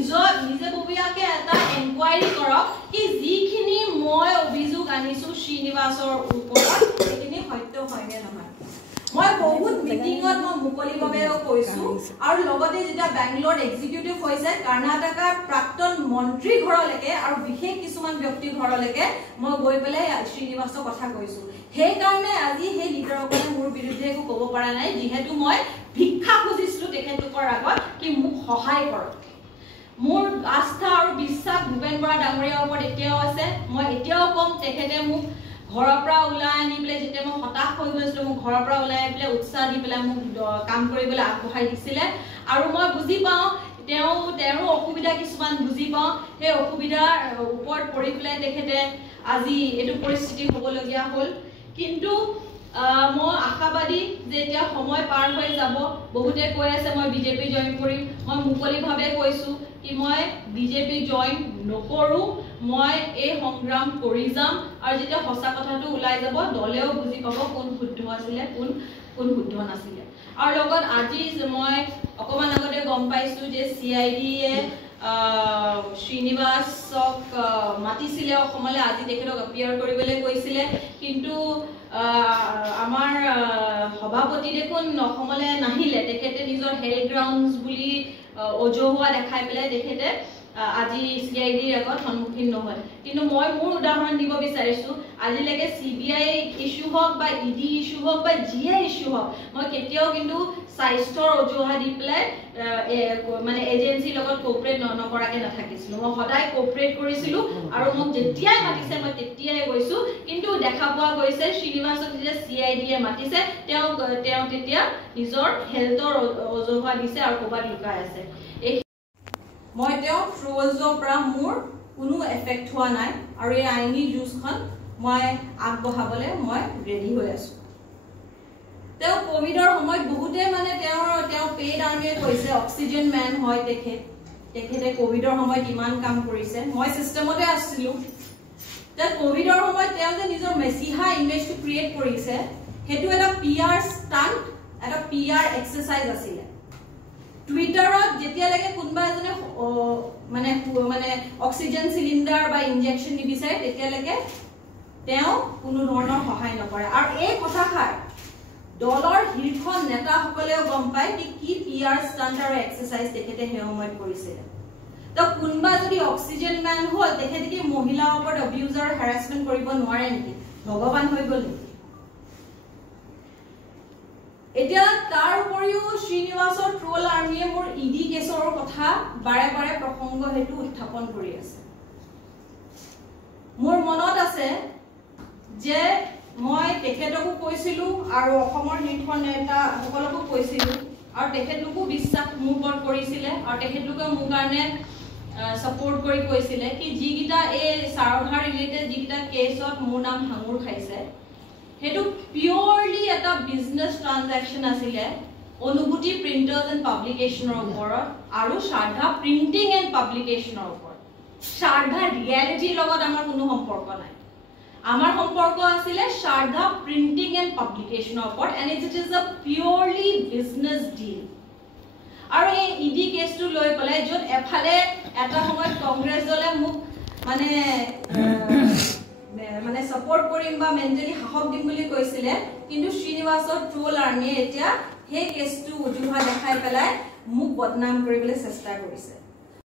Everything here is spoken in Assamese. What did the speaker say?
নিজে ববিয়াকে এটা এনকুৱাইৰি কৰক কি যিখিনি মই অভিযোগ আনিছো শ্ৰীনিবাসৰ ওপৰত সেইখিনি সত্য হয় নে নহয় মই বহুত মিটিংত মই মুকলিভাৱেও কৈছো আৰু লগতে যেতিয়া বেংগলোৰ এক্সিকিউটিভ হৈছে কৰ্ণাটকৰ প্ৰাক্তন মন্ত্ৰী ঘৰলৈকে আৰু বিশেষ কিছুমান ব্যক্তিৰ ঘৰলৈকে মই গৈ পেলাই শ্ৰীনিবাসৰ কথা কৈছো সেই কাৰণে আজি সেই লিডাৰসকলে মোৰ বিৰুদ্ধে একো ক'ব পৰা নাই যিহেতু মই ভিক্ষা খুজিছিলো তেখেতলোকৰ আগত কি মোক সহায় কৰক মোৰ আস্থা আৰু বিশ্বাস ভূপেন বৰা ডাঙৰীয়াৰ ওপৰত এতিয়াও আছে মই এতিয়াও কম তেখেতে মোক ঘৰৰ পৰা ওলাই আনি পেলাই যেতিয়া মই হতাশ হৈ গৈছিলো মোক ঘৰৰ পৰা ওলাই আনি পেলাই উৎসাহ দি পেলাই মোক কাম কৰিবলৈ আগবঢ়াই দিছিলে আৰু মই বুজি পাওঁ তেওঁৰ অসুবিধা কিছুমান বুজি পাওঁ সেই অসুবিধাৰ ওপৰত পৰি পেলাই তেখেতে আজি এইটো পৰিস্থিতি হ'বলগীয়া হ'ল কিন্তু মই আশাবাদী যে এতিয়া সময় পাৰ হৈ যাব বহুতে কৈ আছে মই বিজেপি জয়েন কৰিম মই মুকলিভাৱে কৈছো কি মই বিজেপি জয়েন নকৰো মই এই সংগ্ৰাম কৰি যাম আৰু যেতিয়া সঁচা কথাটো ওলাই যাব দলেও বুজি পাব কোন শুদ্ধ আছিল কোন শুদ্ধ নাছিল আৰু লগত আজি মই অকমান আগতে গম পাইছো যে সিআইডিয়ে শ্ৰীনিবাসক মাতিছিলে অসমলৈ আজি তেখেতক এপিয়াৰ কৰিবলৈ কৈছিলে কিন্তু আমাৰ সভাপতি দেখোন অসমলৈ নাহিলে তেখেতে নিজৰ হেল্থ গ্ৰাউণ্ডছ বুলি অজহুৱা দেখাই পেলাই তেখেতে আজি সিআইডিৰ আগত সন্মুখীন নহয় কিন্তু মই মোৰ উদাহৰণ দিব বিচাৰিছো আজিলৈকে সিবিআই ইস্যু হওক বা ইডি ইস্যু হওক বা জিএ ইস্যু হওক মই কেতিয়াও কিন্তু স্বাস্থ্যৰ অজুহাত দি পেলাই মানে এজেন্সিৰ লগত কোঅপাৰেট নকৰাকে নাথাকিছিলো মই সদায় কোঅপাৰেট কৰিছিলো আৰু মোক যেতিয়াই মাতিছে মই তেতিয়াই গৈছো কিন্তু দেখা পোৱা গৈছে শ্ৰীনিবাসক যেতিয়া সিআইডিয়ে মাতিছে তেওঁ তেতিয়া নিজৰ হেল্থৰ অজুহাত দিছে আৰু ক'ৰবাত লুকাই আছে মই তেওঁ ট্ৰলছৰ পৰা মোৰ কোনো এফেক্ট হোৱা নাই আৰু এই আইনী যুঁজখন মই আগবঢ়াবলৈ মই ৰেডি হৈ আছো তেওঁ কোভিডৰ সময়ত বহুতে মানে তেওঁ পেইড আৰ্মিয়ে কৈছে অক্সিজেন মেন হয় তেখেতে কোভিডৰ সময়ত ইমান কাম কৰিছে মই সিস্টেমতে আছিলো তেওঁ কোভিডৰ সময়ত তেওঁ যে নিজৰ মেছিহা ইমেজটো ক্ৰিয়েট কৰিছে সেইটো এটা পিআৰ ষ্টান্ট এটা পিআৰ এক্সাৰসাইজ আছিল টুইটাৰত যেতিয়া লাগে কোনবা এজনে মানে অক্সিজেন সিলিন্ডাৰ বা ইনজেকশন নিবিচাৰে তেতিয়া লাগে তেওঁ কোনো ধৰণৰ সহায় নকৰে আৰু এই কথাষাৰ দলৰ শীৰ্ষ নেতাসকলেও গম পায় কি পিআৰ ষ্টান্ট আৰু এক্সাৰসাইজ তেখেতে সেই সময়ত কৰিছিল তো কোনবা যদি অক্সিজেন মেন হ'ল তেখেতে কি মহিলাৰ ওপৰত অবিউজ আৰু হ্যাৰাসমেন্ট কৰিব নোৱাৰে নেকি ভগৱান হৈ গ'ল এতিয়া তাৰ উপৰিও শ্ৰীনিবাসৰ ট্ৰল আৰ্মিয়ে মোৰ ইডি কেছৰ কথা বাৰে বাৰে প্ৰসংগ হেতু উত্থাপন কৰি আছে মোৰ মনত আছে যে মই তেখেতকো কৈছিলো আৰু অসমৰ শীৰ্ষ নেতা সকলকো কৈছিলো আৰু তেখেতলোকো বিশ্বাস মোৰ ওপৰত কৰিছিলে আৰু তেখেতলোকে মোৰ কাৰণে সাপোৰ্ট কৰি কৈছিলে কি যিগিটা এই সাৰভাৰ ৰিলেটেড যিগিটা কেছত মোৰ নাম হাঙুৰ খাইছে হেতু পিওৰলি এটা বিজনেস ট্ৰানজাকশন আছিলে অনুভূতি প্ৰিন্টাৰ্স এণ্ড পাব্লিকেশনৰ ওপৰত আৰু শাৰদা প্ৰিন্টিং এণ্ড পাব্লিকেশনৰ ওপৰত শাৰদা ৰিয়েলিটিৰ লগত আমাৰ কোনো সম্পৰ্ক নাই আমাৰ সম্পৰ্ক আছিলে শাৰদা প্ৰিন্টিং এণ্ড পাব্লিকেশনৰ ওপৰত and it is a পিওৰলি business ডিল আৰু এই ইডি কেছটো লৈ পেলাই য'ত এফালে এটা সময়ত কংগ্ৰেছ দলে মোক মানে সাপোৰ্ট কৰিম বা মেন্টালি সাহস দিম বুলি কৈছিলে কিন্তু শ্ৰীনিবাসৰ ট্ৰল আৰ্মিয়ে এতিয়া সেই কেছটো উজুহা দেখাই পেলাই মোক বদনাম কৰিবলৈ চেষ্টা কৰিছে